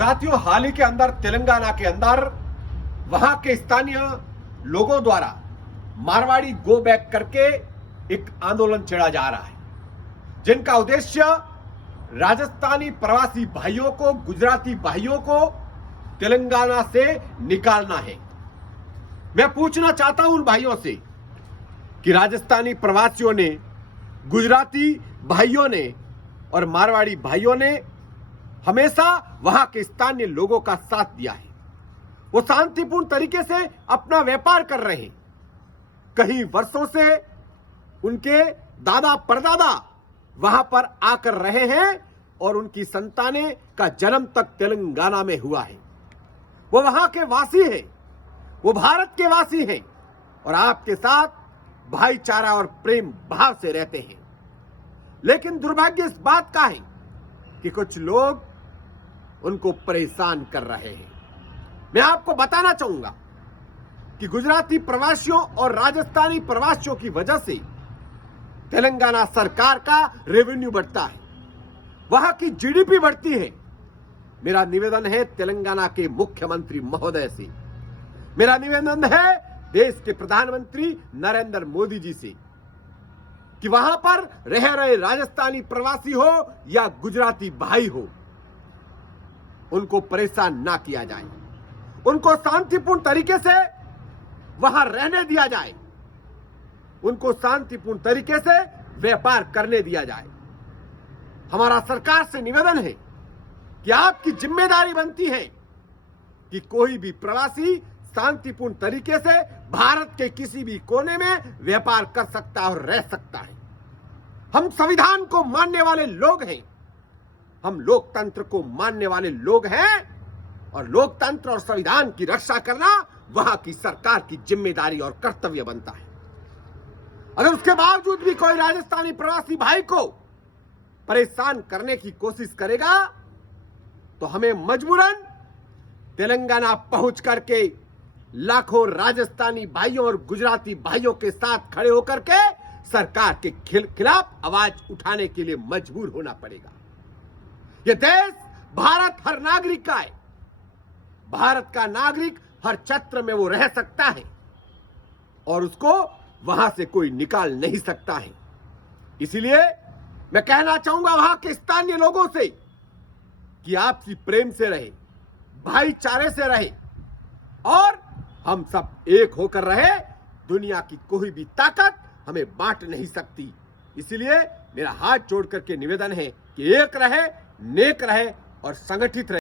साथियों, हाल ही के अंदर तेलंगाना के अंदर वहां के स्थानीय लोगों द्वारा मारवाड़ी गो बैक करके एक आंदोलन छेड़ा जा रहा है, जिनका उद्देश्य राजस्थानी प्रवासी भाइयों को, गुजराती भाइयों को तेलंगाना से निकालना है। मैं पूछना चाहता हूं उन भाइयों से कि राजस्थानी प्रवासियों ने, गुजराती भाइयों ने और मारवाड़ी भाइयों ने हमेशा वहां के स्थानीय लोगों का साथ दिया है। वो शांतिपूर्ण तरीके से अपना व्यापार कर रहे हैं। कई वर्षों से उनके दादा परदादा वहां पर आकर रहे हैं और उनकी संतानें का जन्म तक तेलंगाना में हुआ है। वो वहां के वासी हैं, वो भारत के वासी हैं और आपके साथ भाईचारा और प्रेम भाव से रहते हैं। लेकिन दुर्भाग्य इस बात का है कि कुछ लोग उनको परेशान कर रहे हैं। मैं आपको बताना चाहूंगा कि गुजराती प्रवासियों और राजस्थानी प्रवासियों की वजह से तेलंगाना सरकार का रेवेन्यू बढ़ता है, वहां की जीडीपी बढ़ती है। मेरा निवेदन है तेलंगाना के मुख्यमंत्री महोदय से, मेरा निवेदन है देश के प्रधानमंत्री नरेंद्र मोदी जी से कि वहां पर रह रहे राजस्थानी प्रवासी हो या गुजराती भाई हो, उनको परेशान ना किया जाए, उनको शांतिपूर्ण तरीके से वहां रहने दिया जाए, उनको शांतिपूर्ण तरीके से व्यापार करने दिया जाए। हमारा सरकार से निवेदन है कि आपकी जिम्मेदारी बनती है कि कोई भी प्रवासी शांतिपूर्ण तरीके से भारत के किसी भी कोने में व्यापार कर सकता है और रह सकता है। हम संविधान को मानने वाले लोग हैं, हम लोकतंत्र को मानने वाले लोग हैं और लोकतंत्र और संविधान की रक्षा करना वहां की सरकार की जिम्मेदारी और कर्तव्य बनता है। अगर उसके बावजूद भी कोई राजस्थानी प्रवासी भाई को परेशान करने की कोशिश करेगा तो हमें मजबूरन तेलंगाना पहुंच करके लाखों राजस्थानी भाइयों और गुजराती भाइयों के साथ खड़े होकर के सरकार के खिलाफ आवाज उठाने के लिए मजबूर होना पड़ेगा। यह देश भारत हर नागरिक का है। भारत का नागरिक हर क्षेत्र में वो रह सकता है और उसको वहां से कोई निकाल नहीं सकता है। इसीलिए मैं कहना चाहूंगा वहां के स्थानीय लोगों से कि आपसी प्रेम से रहे, भाईचारे से रहे और हम सब एक होकर रहे। दुनिया की कोई भी ताकत हमें बांट नहीं सकती। इसलिए मेरा हाथ जोड़ करके निवेदन है कि एक रहे, नेक रहे और संगठित रहे।